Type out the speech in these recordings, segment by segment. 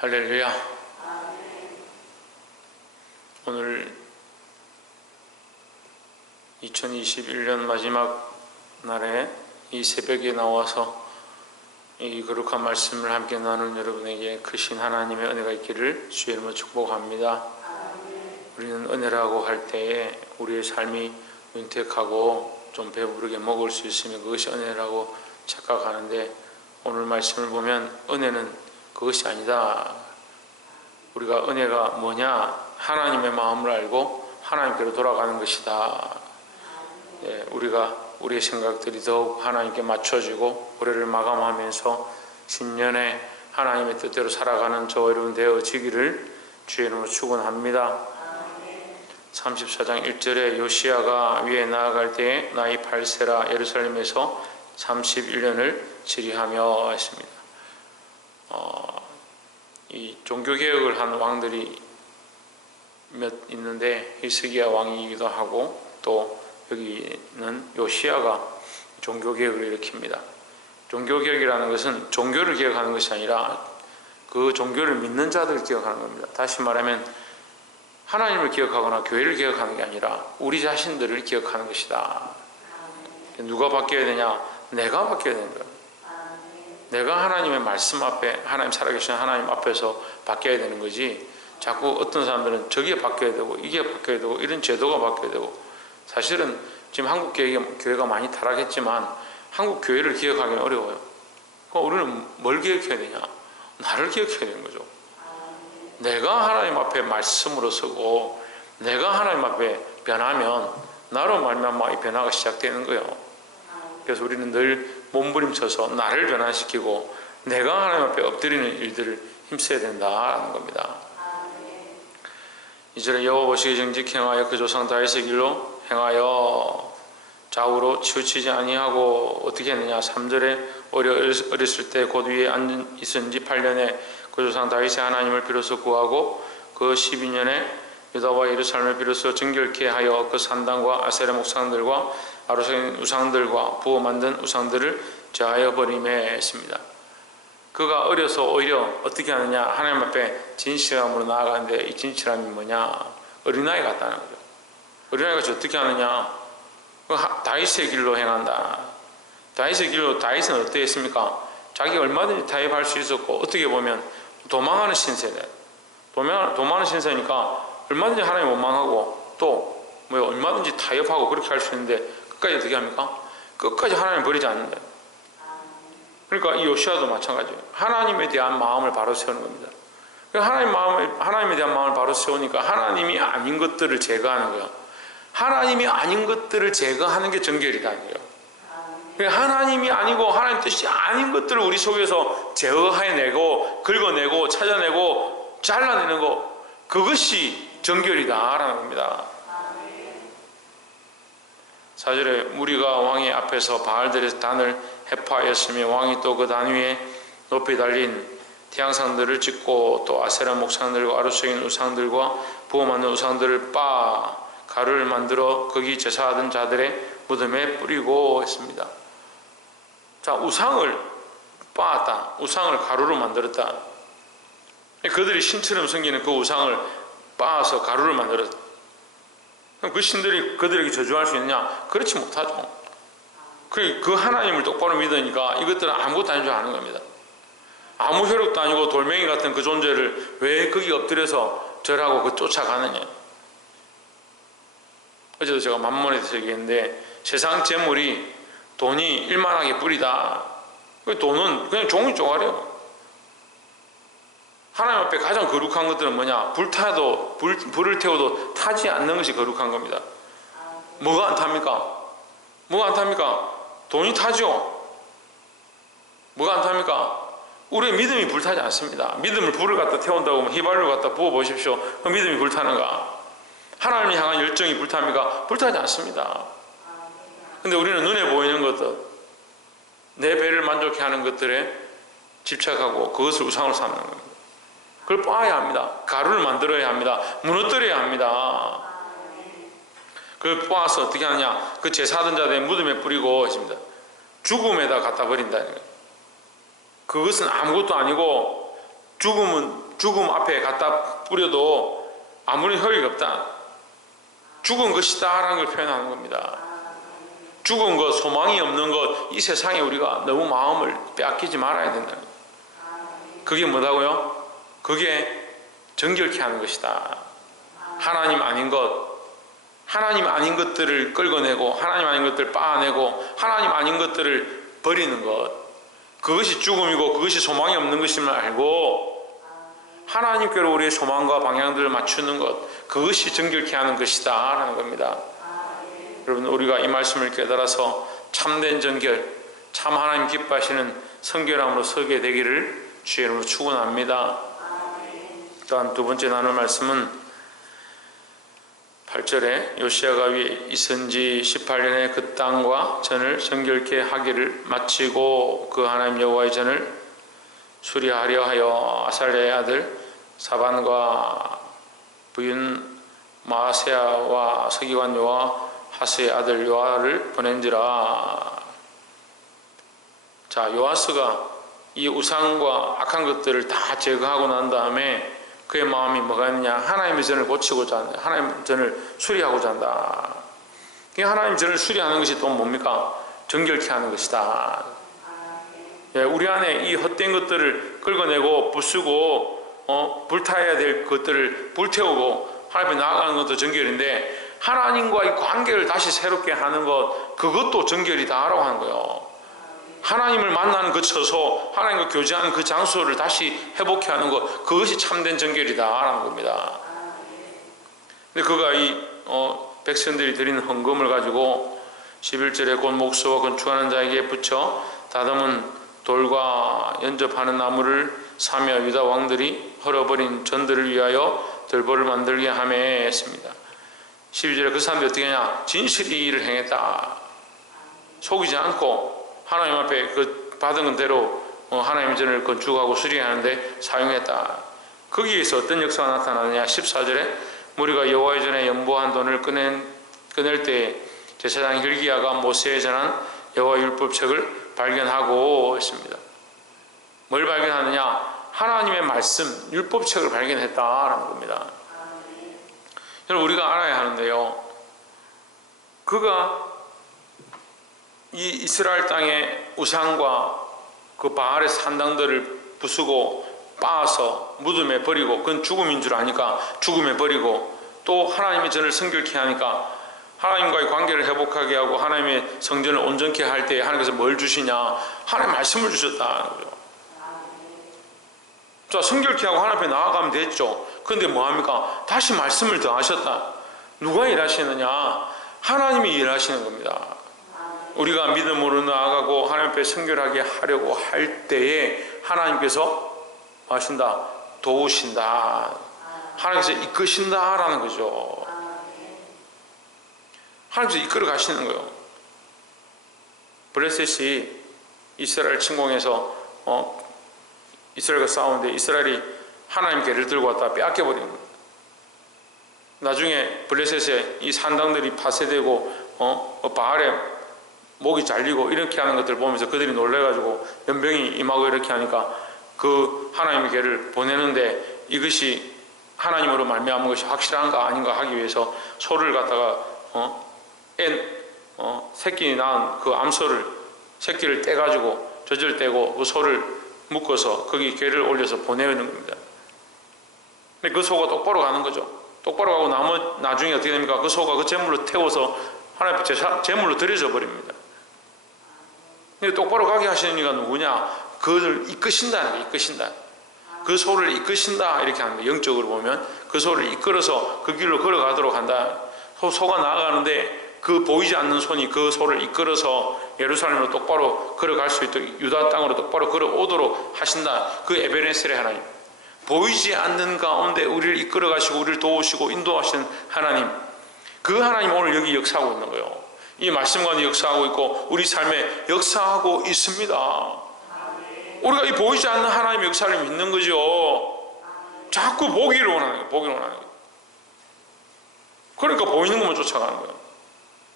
할렐루야. 오늘 2021년 마지막 날에 이 새벽에 나와서 이 거룩한 말씀을 함께 나눈 여러분에게 크신 하나님의 은혜가 있기를 주의 이름으로 축복합니다. 우리는 은혜라고 할 때에 우리의 삶이 윤택하고 좀 배부르게 먹을 수 있으면 그것이 은혜라고 착각하는데, 오늘 말씀을 보면 은혜는 그것이 아니다. 우리가 은혜가 뭐냐? 하나님의 마음을 알고 하나님께로 돌아가는 것이다. 우리가 우리의 생각들이 더욱 하나님께 맞춰지고 올해를 마감하면서 신년에 하나님의 뜻대로 살아가는 저와 여러분 되어지기를 주의 이름으로 축원합니다. 34장 1절에 요시야가 위에 나아갈 때에 나이 8세라 예루살렘에서 31년을 치리하며 했습니다. 이 종교개혁을 한 왕들이 몇 있는데 히스기야 왕이기도 하고, 또 여기는 요시야가 종교개혁을 일으킵니다. 종교개혁이라는 것은 종교를 개혁하는 것이 아니라 그 종교를 믿는 자들을 개혁하는 겁니다. 다시 말하면 하나님을 기억하거나 교회를 기억하는 게 아니라 우리 자신들을 기억하는 것이다. 누가 바뀌어야 되냐? 내가 바뀌어야 되는 거예요. 내가 하나님의 말씀 앞에, 하나님 살아계신 하나님 앞에서 바뀌어야 되는 거지, 자꾸 어떤 사람들은 저게 바뀌어야 되고 이게 바뀌어야 되고 이런 제도가 바뀌어야 되고. 사실은 지금 한국 교회가 많이 타락했지만 한국 교회를 기억하기는 어려워요. 그러니까 우리는 뭘 기억해야 되냐? 나를 기억해야 되는 거죠. 내가 하나님 앞에 말씀으로 서고 내가 하나님 앞에 변하면 나로 말미암아 이 변화가 시작되는 거예요. 그래서 우리는 늘 몸부림쳐서 나를 변화시키고 내가 하나님 앞에 엎드리는 일들을 힘써야 된다라는 겁니다. 2절에 여호와 보시기에 정직 행하여 그 조상 다윗의 길로 행하여 좌우로 치우치지 아니하고 어떻게 했느냐? 3절에 어렸을 때 곧 위에 앉아 있은 지 8년에 그 조상 다윗의 하나님을 비로소 구하고 그 12년에 유다와 예루살렘을 비로소 정결케 하여 그 산당과 아세라 목상들과 아로새긴 우상들과 부어 만든 우상들을 제하여 버리매 했습니다. 그가 어려서 오히려 어떻게 하느냐? 하나님 앞에 진실함으로 나아가는데, 이 진실함이 뭐냐? 어린아이 같다는 거죠. 어린아이가 어떻게 하느냐? 다윗의 길로 행한다. 다윗의 길로. 다윗은 어떻게 했습니까? 자기가 얼마든지 타협할 수 있었고, 어떻게 보면 도망하는 신세대. 도망하는 신세니까 얼마든지 하나님 원망하고 또 얼마든지 타협하고 그렇게 할 수 있는데, 끝까지 어떻게 합니까? 끝까지 하나님 버리지 않는다. 그러니까 이 요시야도 마찬가지예요. 하나님에 대한 마음을 바로 세우는 겁니다. 하나님에 대한 마음을 바로 세우니까 하나님이 아닌 것들을 제거하는 거예요. 하나님이 아닌 것들을 제거하는 게 정결이라는 거예요. 하나님이 아니고 하나님 뜻이 아닌 것들을 우리 속에서 제어해내고 긁어내고 찾아내고 잘라내는 거, 그것이 정결이다라는 겁니다. 4절에 무리가 왕의 앞에서 바알들의 단을 해파하였으며 왕이 또 그 단 위에 높이 달린 태양상들을 찍고 또 아세라 목상들과 아로새긴 우상들과 부어 만든 우상들을 빻아 가루를 만들어 거기 제사하던 자들의 무덤에 뿌리고 했습니다. 자, 우상을 빻았다. 우상을 가루로 만들었다. 그들이 신처럼 섬기는 그 우상을 빻아서 가루를 만들었다. 그 신들이 그들에게 저주할 수 있느냐? 그렇지 못하죠. 그 하나님을 똑바로 믿으니까 이것들은 아무것도 아닌 줄 아는 겁니다. 아무 효력도 아니고 돌멩이 같은 그 존재를 왜 거기 엎드려서 절하고 그 쫓아가느냐? 어제도 제가 만몬에 대해서 얘기했는데, 세상 재물이 돈이 일만하게 뿌리다. 그 돈은 그냥 종이 쪼가리요. 하나님 앞에 가장 거룩한 것들은 뭐냐? 불을 태워도 타지 않는 것이 거룩한 겁니다. 뭐가 안 탑니까? 뭐가 안 탑니까? 돈이 타죠. 뭐가 안 탑니까? 우리의 믿음이 불타지 않습니다. 믿음을 불을 갖다 태운다고 하면 휘발유 갖다 부어보십시오. 그 믿음이 불타는가? 하나님을 향한 열정이 불탑니까? 불타지 않습니다. 근데 우리는 눈에 보이는 것들, 내 배를 만족해 하는 것들에 집착하고 그것을 우상으로 삼는 겁니다. 그걸 빻아야 합니다. 가루를 만들어야 합니다. 무너뜨려야 합니다. 그걸 빻아서 어떻게 하느냐? 그 제사하던 자들의 무덤에 뿌리고 했습니다. 죽음에다 갖다 버린다는 거예요. 그것은 아무것도 아니고, 죽음은 죽음 앞에 갖다 뿌려도 아무런 효력이 없다. 죽은 것이다 라는 걸 표현하는 겁니다. 죽은 것, 소망이 없는 것, 이 세상에 우리가 너무 마음을 빼앗기지 말아야 된다. 그게 뭐다고요? 그게 정결케 하는 것이다. 하나님 아닌 것, 하나님 아닌 것들을 끌어내고 하나님 아닌 것들을 빻아내고 하나님 아닌 것들을 버리는 것, 그것이 죽음이고 그것이 소망이 없는 것임을 알고 하나님께로 우리의 소망과 방향들을 맞추는 것, 그것이 정결케 하는 것이다 라는 겁니다. 여러분, 우리가 이 말씀을 깨달아서 참된 정결, 참 하나님 기뻐하시는 성결함으로 서게 되기를 주의 이름으로 축원합니다. 또한 두 번째 나눌 말씀은 8절에 요시아가 위에 있은 지 18년에 그 땅과 전을 정결케 하기를 마치고 그 하나님 여호와의 전을 수리하려 하여 아살랴의 아들 사반과 부인 마세야와 서기관 요아 하스의 아들 요아를 보낸지라. 자, 요아스가 이 우상과 악한 것들을 다 제거하고 난 다음에 그의 마음이 뭐가 있느냐? 하나님의 전을 고치고자 한다. 하나님의 전을 수리하고자 한다. 하나님의 전을 수리하는 것이 또 뭡니까? 정결케 하는 것이다. 예, 우리 안에 이 헛된 것들을 긁어내고 부수고 불타야 될 것들을 불태우고 하나님 앞에 나아가는 것도 정결인데, 하나님과의 관계를 다시 새롭게 하는 것, 그것도 정결이다라고 하는 거예요. 하나님을 만나는 그 처소, 하나님과 교제하는 그 장소를 다시 회복해 하는 것, 그것이 참된 정결이다라는 겁니다. 근데 그가 이 백성들이 드린 헌금을 가지고 11절에 곧 목수와 건축하는 자에게 붙여 다듬은 돌과 연접하는 나무를 사며 유다 왕들이 헐어버린 전들을 위하여 들보를 만들게 하며 했습니다. 12절에 그 사람들이 어떻게 하냐? 진실이 이 일을 행했다. 속이지 않고 하나님 앞에 그 받은 대로 하나님의 전을 건축하고 수리하는데 사용했다. 거기에서 어떤 역사가 나타나느냐? 14절에 무리가 여호와의 전에 연보한 돈을 꺼낼 때 제사장 hil기야가 모세에 전한 여호와 율법책을 발견하고 했습니다. 뭘 발견하느냐? 하나님의 말씀, 율법책을 발견했다라는 겁니다. 여러분, 우리가 알아야 하는데요, 그가 이 이스라엘 땅의 우상과 그 바알의 산당들을 부수고 빻아서 무덤에 버리고, 그건 죽음인 줄 아니까 죽음에 버리고, 또 하나님의 전을 성결케 하니까 하나님과의 관계를 회복하게 하고 하나님의 성전을 온전케 할 때 하나님께서 뭘 주시냐? 하나님의 말씀을 주셨다는 거죠. 자, 성결케 하고 하나님 앞에 나아가면 됐죠. 그런데 뭐합니까? 다시 말씀을 더 하셨다. 누가 일하시느냐? 하나님이 일하시는 겁니다. 우리가 믿음으로 나아가고 하나님 앞에 성결하게 하려고 할 때에 하나님께서 하신다, 도우신다, 하나님께서 이끄신다라는 거죠. 하나님께서 이끌어 가시는 거예요. 블레셋이 이스라엘 침공해서 이스라엘과 싸우는데 이스라엘이 하나님 궤를 들고 왔다 빼앗겨 버린 거예요. 나중에 블레셋의 이 산당들이 파쇄되고 바알에 목이 잘리고 이렇게 하는 것들을 보면서 그들이 놀래가지고 연병이 임하고 이렇게 하니까 그 하나님의 궤를 보내는데 이것이 하나님으로 말미암은 것이 확실한가 아닌가 하기 위해서 소를 갖다가 새끼 낳은 그 암소를 새끼를 떼가지고 젖을 떼고 그 소를 묶어서 거기 궤를 올려서 보내는 겁니다. 근데 그 소가 똑바로 가는 거죠. 똑바로 가고 나중에 어떻게 됩니까? 그 소가 그 제물로 태워서 하나님 앞에 제물로 드려져 버립니다. 근데 똑바로 가게 하시는 이가 누구냐? 그를 이끄신다는 거예요. 이끄신다. 그 소를 이끄신다 이렇게 하는 거예요. 영적으로 보면 그 소를 이끌어서 그 길로 걸어가도록 한다. 소가 나아가는데 그 보이지 않는 손이 그 소를 이끌어서 예루살렘으로 똑바로 걸어갈 수 있도록, 유다 땅으로 똑바로 걸어오도록 하신다. 그 에베네셀의 하나님, 보이지 않는 가운데 우리를 이끌어 가시고 우리를 도우시고 인도하시는 하나님, 그 하나님 오늘 여기 역사하고 있는 거예요. 이 말씀 가운데 역사하고 있고 우리 삶에 역사하고 있습니다. 우리가 이 보이지 않는 하나님의 역사를 믿는 거죠. 자꾸 보기를 원하는 거예요. 보기를 원하는 거예요. 그러니까 보이는 것만 쫓아가는 거예요.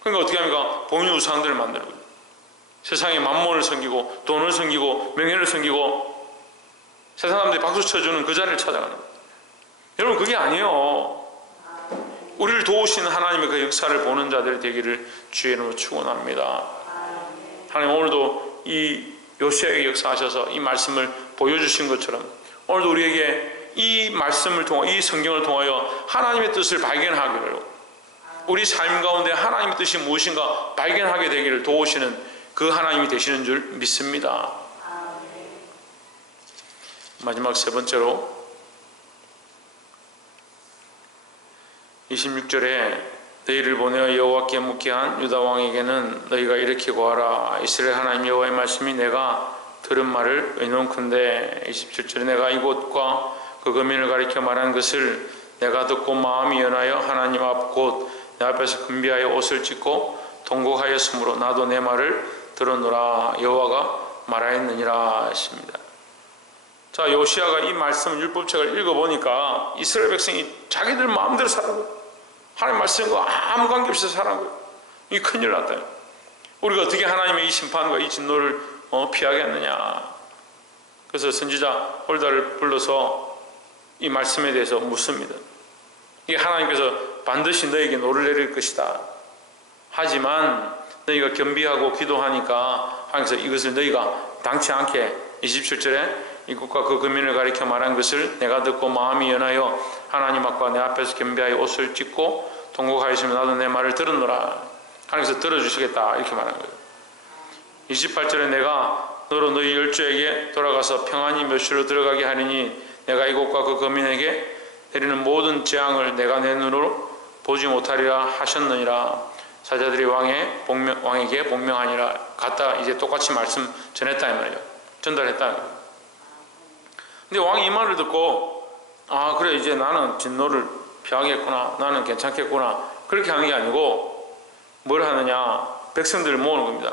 그러니까 어떻게 합니까? 보이는 우상들을 만드는 거예요. 세상에 만몬을 섬기고 돈을 섬기고 명예를 섬기고 세상 사람들이 박수 쳐주는 그 자리를 찾아가는 거예요. 여러분, 그게 아니에요. 우리를 도우신 하나님의 그 역사를 보는 자들이 되기를 주의 이름으로 축원합니다. 하나님, 오늘도 이 요시아에게 역사하셔서 이 말씀을 보여주신 것처럼 오늘도 우리에게 이 말씀을 통하여, 이 성경을 통하여 하나님의 뜻을 발견하기를, 우리 삶 가운데 하나님의 뜻이 무엇인가 발견하게 되기를 도우시는 그 하나님이 되시는 줄 믿습니다. 마지막 세 번째로 26절에 너희를 보내어 여호와께 묻게 한 유다 왕에게는 너희가 이렇게 고하라. 이스라엘 하나님 여호와의 말씀이 내가 들은 말을 의논컨대 27절에 내가 이곳과 그 거민을 가리켜 말한 것을 내가 듣고 마음이 연하여 하나님 앞 곧 내 앞에서 금비하여 옷을 찢고 통곡하였으므로 나도 내 말을 들었노라. 여호와가 말하였느니라 하십니다. 자, 요시아가 이 말씀 율법책을 읽어보니까 이스라엘 백성이 자기들 마음대로 살아요. 하나님 말씀과 아무 관계없이 살아요. 이게 큰일 났다. 우리가 어떻게 하나님의 이 심판과 이 진노를 피하겠느냐. 그래서 선지자 홀다를 불러서 이 말씀에 대해서 묻습니다. 이게 하나님께서 반드시 너에게 노를 내릴 것이다. 하지만 너희가 겸비하고 기도하니까 하나님께서 이것을 너희가 당치 않게 27절에 이곳과 그 거민을 가리켜 말한 것을 내가 듣고 마음이 연하여 하나님 앞과 내 앞에서 겸비하여 옷을 찢고 통곡하였으면 나도 내 말을 들었노라. 하나님께서 들어주시겠다 이렇게 말한 거예요. 28절에 내가 너로 너희 열조에게 돌아가서 평안히 묘실로 들어가게 하리니 내가 이곳과 그 거민에게 내리는 모든 재앙을 내가 내 눈으로 보지 못하리라 하셨느니라. 사자들이 왕에게 복명하니라. 갖다 이제 똑같이 말씀 전했다 이 말이에요. 전달했다 이 말이에요. 근데 왕이 이 말을 듣고 아 그래 이제 나는 진노를 피하겠구나, 나는 괜찮겠구나, 그렇게 하는 게 아니고 뭘 하느냐, 백성들을 모으는 겁니다.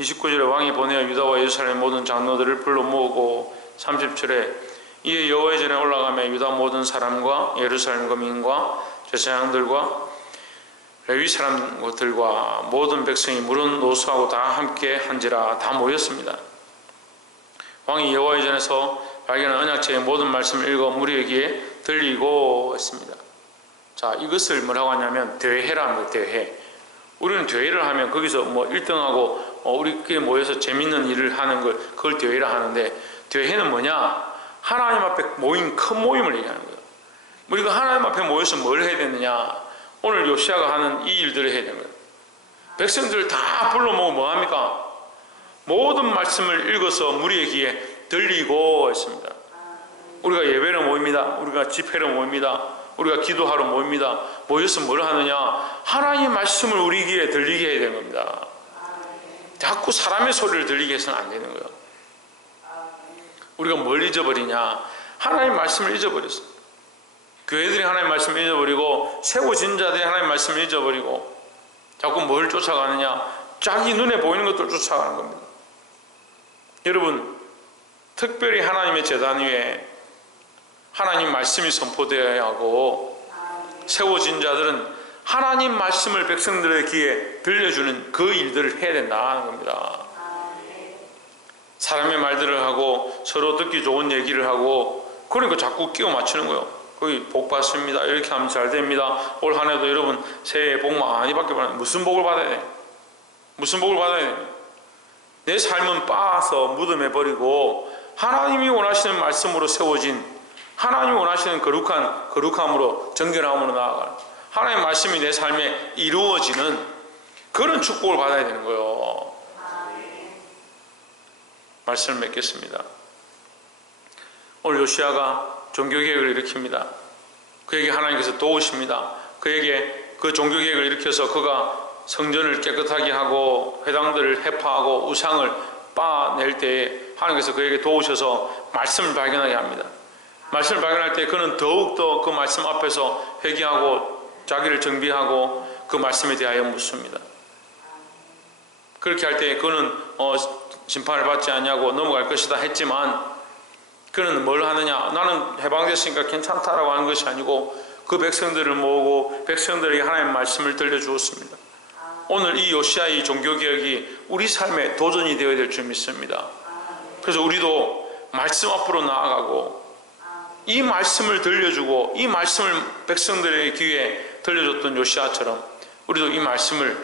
29절에 왕이 보내어 유다와 예루살렘 모든 장로들을 불러 모으고 30절에 이에 여호와의 전에 올라가며 유다 모든 사람과 예루살렘 거민과 제사장들과 레위 사람들과 모든 백성이 물은 노수하고 다 함께 한지라. 다 모였습니다. 왕이 여호와의 전에서 발견한 언약책의 모든 말씀을 읽어 무리에게 들리고 했습니다. 자, 이것을 뭐라고 하냐면 대회라는 거예요. 대회. 우리는 대회를 하면 거기서 뭐 1등하고 우리끼리 모여서 재밌는 일을 하는 걸 그걸 대회라 하는데, 대회는 뭐냐? 하나님 앞에 모인 큰 모임을 얘기하는 거예요. 우리가 하나님 앞에 모여서 뭘 해야 되느냐? 오늘 요시아가 하는 이 일들을 해야 되는 거예요. 백성들을 다 불러 모으고 뭐 합니까? 모든 말씀을 읽어서 무리의 귀에 들리고 했습니다. 우리가 예배로 모입니다. 우리가 집회로 모입니다. 우리가 기도하러 모입니다. 모여서 뭘 하느냐? 하나님의 말씀을 우리 귀에 들리게 해야 되는 겁니다. 자꾸 사람의 소리를 들리게 해서는 안 되는 거예요. 우리가 뭘 잊어버리냐? 하나님의 말씀을 잊어버렸어. 교회들이 하나님의 말씀을 잊어버리고 세워진 자들이 하나님의 말씀을 잊어버리고 자꾸 뭘 쫓아가느냐? 자기 눈에 보이는 것들 쫓아가는 겁니다. 여러분, 특별히 하나님의 제단 위에 하나님 말씀이 선포되어야 하고, 세워진 자들은 하나님 말씀을 백성들의 귀에 들려주는 그 일들을 해야 된다는 겁니다. 사람의 말들을 하고 서로 듣기 좋은 얘기를 하고 그러니까 자꾸 끼워 맞추는 거예요. 거기 복 받습니다. 이렇게 하면 잘 됩니다. 올 한 해도 여러분 새해 복 많이 받길 바랍니다. 무슨 복을 받아야 돼? 무슨 복을 받아야 돼? 내 삶은 빻아서 무덤에 버리고 하나님이 원하시는 말씀으로 세워진, 하나님이 원하시는 거룩함으로 정결함으로 나아가는, 하나님의 말씀이 내 삶에 이루어지는 그런 축복을 받아야 되는 거예요. 말씀을 맺겠습니다. 오늘 요시아가 종교개혁을 일으킵니다. 그에게 하나님께서 도우십니다. 그에게 그 종교개혁을 일으켜서 그가 성전을 깨끗하게 하고 회당들을 해파하고 우상을 빻아낼 때에 하나님께서 그에게 도우셔서 말씀을 발견하게 합니다. 말씀을 발견할 때 그는 더욱더 그 말씀 앞에서 회개하고 자기를 정비하고 그 말씀에 대하여 묻습니다. 그렇게 할 때 그는 심판을 받지 않냐고 넘어갈 것이다 했지만, 그는 뭘 하느냐? 나는 해방됐으니까 괜찮다라고 하는 것이 아니고 그 백성들을 모으고 백성들에게 하나님의 말씀을 들려주었습니다. 오늘 이 요시아의 종교개혁이 우리 삶에 도전이 되어야 될 줄 믿습니다. 그래서 우리도 말씀 앞으로 나아가고 이 말씀을 들려주고 이 말씀을 백성들의 귀에 들려줬던 요시아처럼 우리도 이 말씀을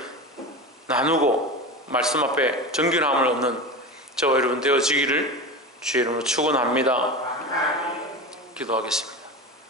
나누고 말씀 앞에 정결함을 얻는 저와 여러분 되어지기를 주의 이름으로 축원합니다. 기도하겠습니다.